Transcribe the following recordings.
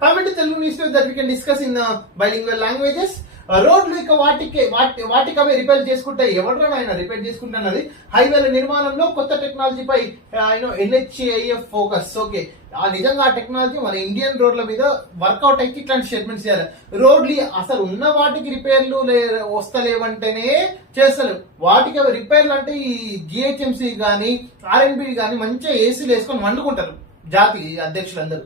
Coming to Telugu news that we can discuss in bilingual languages. రోడ్లు ఇక వాటికి అవి రిపేర్ చేసుకుంటే ఎవరైనా ఆయన రిపేర్ చేసుకుంటున్నది హైవేల నిర్మాణంలో కొత్త టెక్నాలజీపై ఎన్హెచ్ఏఎఫ్ ఫోకస్. ఓకే, నిజంగా ఆ టెక్నాలజీ మన ఇండియన్ రోడ్ల మీద వర్కౌట్ అయ్యి ఇట్లాంటి స్టేట్మెంట్స్ చేయాలి. రోడ్లు అసలు ఉన్న వాటికి రిపేర్లు వస్తలేవంటేనే చేస్తలేవు, వాటికి అవి రిపేర్లు అంటే ఈ జిహెచ్ఎంసీ కానీ ఆర్ఎన్బి కానీ మంచిగా ఏసీలు వేసుకొని వండుకుంటారు జాతి అధ్యక్షులందరూ.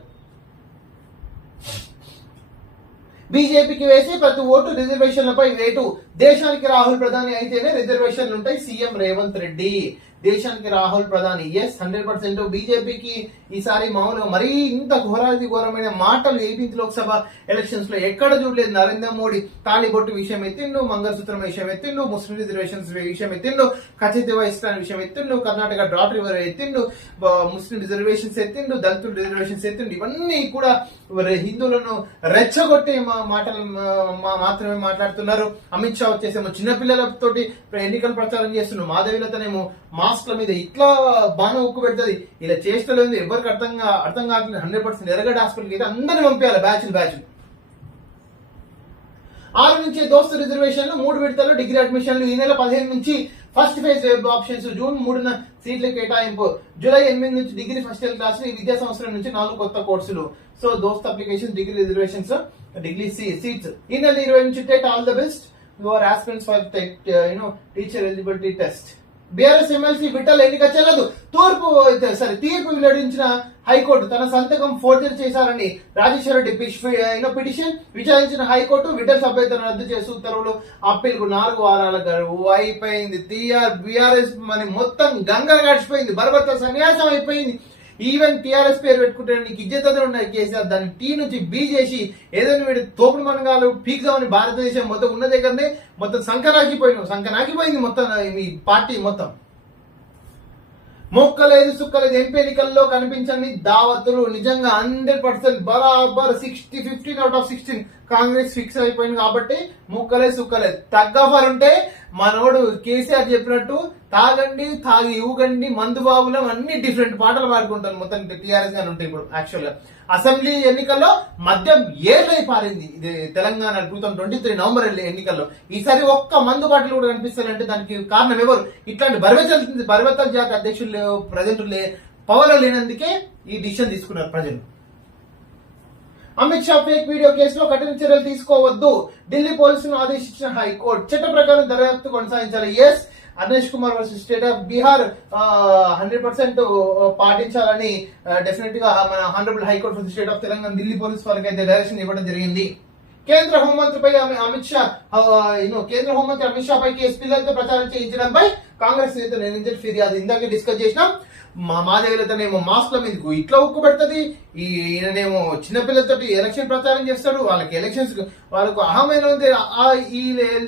బీజేపీకి వేసి ప్రతి ఓటు రిజర్వేషన్లపై వేటు. దేశానికి రాహుల్ ప్రధాని అయితేనే రిజర్వేషన్లు ఉంటాయి సీఎం రేవంత్ రెడ్డి. దేశానికి రాహుల్ ప్రధాని, ఎస్ 100%. బీజేపీకి ఈసారి మామూలుగా మరీ ఇంత ఘోరమైన మాటలు 18th లోక్సభ ఎలక్షన్స్ లో ఎక్కడ చూడలేదు. నరేంద్ర మోడీ తాళిబొట్టు విషయం ఎత్తిండు, మంగళసూత్రం విషయం ఎత్తిండు, ముస్లిం రిజర్వేషన్స్ విషయం ఎత్తిండు, ఖచ్చిత వహిష్కరణ విషయం ఎత్తిండు, Karnataka drought river ఎత్తిండు, Muslim reservations ఎత్తిండు, దళితుల రిజర్వేషన్స్ ఎత్తిండు. ఇవన్నీ కూడా హిందువులను రెచ్చగొట్టే మాటలు మాత్రమే మాట్లాడుతున్నారు. అమిత్ షా వచ్చేసేమో చిన్నపిల్లలతోటి ఎన్నికల ప్రచారం చేస్తున్నారు. మాధవీలతనేమో మాస్క్ల మీద ఇట్లా బాణం ఉక్కు పెడుతుంది. ఇలా చేస్తలేదు, ఎవరికి అర్థం కావట్లేదు. 100% ఎరగడ్డ హాస్పిటల్కి అయితే అందరిని పంపించాలి బ్యాచ్. 6 నుంచి దోస్తు రిజర్వేషన్లు, 3 విడతల్లో డిగ్రీ అడ్మిషన్లు. ఈ నెల 15 నుంచి first phase web options. June 3న సీట్ల కేటాయింపు. జూలై 8 నుంచి డిగ్రీ ఫస్ట్ ఇయర్ క్లాసులు. ఈ విద్యా సంవత్సరం నుంచి 4 కొత్త కోర్సులు. So DOST application, degree reservations, degree seats. ఈ నెల 20 నుంచి TET. All the best your aspirants for teacher eligibility test. BRS MLC Vittal ఎన్నిక చెల్లదు. తీర్పు వెల్లడించిన హైకోర్టు. తన సంతకం ఫోర్జరీ చేశారని రాజేశ్వర రెడ్డి పిటిషన్ విచారించిన హైకోర్టు విఠల్ సభ్యతను రద్దు చేసి ఉత్తర్వులు. అప్పీల్కు 4 వారాల గడువు అయిపోయింది. బీఆర్ఎస్ మరి మొత్తం గంగా గడిచిపోయింది, బర్బత్త సన్యాసం అయిపోయింది. ఈవెన్ టీఆర్ఎస్ పేరు పెట్టుకుంటే నీకు ఇజ్జత్ ఉన్నాయి కేసీఆర్, దాన్ని టీ నుంచి బీ చేసి ఏదైనా వీడి తోపుడు మనగాలు పీక్దామని భారతదేశం మొత్తం ఉన్న దగ్గరనే మొత్తం సంకనాకిపోయింది మొత్తం ఈ పార్టీ మొత్తం. మొక్కలేదు సుక్కలేదు. ఎంపీ ఎన్నికల్లో కనిపించని దావతులు. నిజంగా 100% బరాబర్ 15 out of 16 కాంగ్రెస్ ఫిక్స్ అయిపోయింది. కాబట్టి మొక్కలేదు సుక్కలేదు. తగ్గఫర్ ఉంటే మనోడు కేసీఆర్ చెప్పినట్టు తాగండి, తాగి ఊగండి, మందు బాబులం అన్ని డిఫరెంట్ పాటలు పాడుకుంటారు మొత్తం టీఆర్ఎస్ గాని ఉంటాయి. ఇప్పుడు యాక్చువల్ గా అసెంబ్లీ ఎన్నికల్లో మద్యం ఏర్లై పారింది. ఇది తెలంగాణ 2023 నవంబర్ ఎన్నికల్లో. ఈసారి ఒక్క మందు బాటలు కూడా కనిపిస్తారంటే దానికి కారణం ఎవరు? ఇట్లాంటి బర్వెత్తల జాతి అధ్యక్షులు ప్రజెంట్ పవర్ లేనందుకే ఈ డిసిషన్ తీసుకున్నారు ప్రజలు. అమిత్ షా ఫేక్ వీడియో కేసులో కఠిన చర్యలు తీసుకోవద్దు. ఢిల్లీ పోలీసులను ఆదేశించిన హైకోర్టు. చట్ట ప్రకారం దర్యాప్తు కొనసాగించాలి. As Arnesh Kumar versus state of Bihar 100% పాటించాలని డెఫినెట్ గా మన honourable high court for the state of Telangana Delhi police వారికి అయితే డైరెక్షన్ ఇవ్వడం జరిగింది. కేంద్ర హోంమంత్రిపై కేంద్ర హోంమంత్రి అమిత్ షా పై కేసు పిల్లలతో ప్రచారం చేయించడంపై కాంగ్రెస్ నేత నిరంజన్ ఫిర్యాదు. ఇందాకే డిస్కస్ చేసినాం. మాధవీలతనేమో మాస్క్ల మీద ఇట్లా ఉక్కు పెడుతుంది, ఈయననేమో చిన్నపిల్లలతో ఎలక్షన్ ప్రచారం చేస్తాడు. వాళ్ళకి ఎలక్షన్స్ వాళ్ళకు అహమైన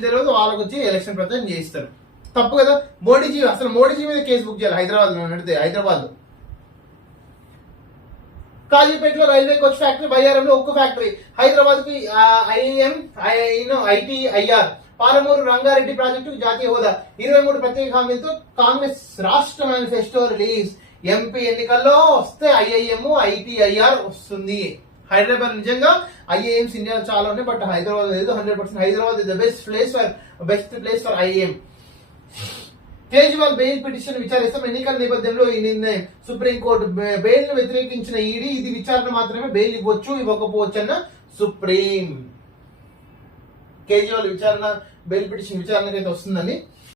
తెలియదు, వాళ్ళకి వచ్చి ఎలక్షన్ ప్రచారం చేయిస్తారు. తప్పు కదా. మోడీజీ మీద కేసు బుక్ చేయాలి హైదరాబాద్ లో. కాజీపేటలో రైల్వే కోచ్ ఫ్యాక్టరీ, బయ్యారంలో ఉక్కు ఫ్యాక్టరీ, హైదరాబాద్ కి ఐటీఐఆర్, పాలమూరు రంగారెడ్డి ప్రాజెక్టుకు జాతీయ హోదా. 23 ప్రత్యేక హామీలతో కాంగ్రెస్ రాష్ట్ర మేనిఫెస్టో రిలీజ్. ఎంపీ ఎన్నికల్లో వస్తే ఐఐఎం, ఐటీఐఆర్ వస్తుంది. హైదరాబాద్ నిజంగా ఐఐఎంస్ ఇండియాలో చాలా ఉన్నాయి, బట్ హైదరాబాద్ లేదు. 100% Hyderabad is the best place for IIM. Kejriwal bail petition విచారిస్తాం. ఎన్నికల నేపథ్యంలో ఈ నిర్ణయం. సుప్రీంకోర్టు బెయిల్ ను వ్యతిరేకించిన ఈడీ ఇది విచారణ మాత్రమే, బెయిల్ ఇవ్వకపోవచ్చు అన్న సుప్రీం. కేజ్రీవాల్ బెయిల్ పిటిషన్ విచారణకైతే వస్తుందని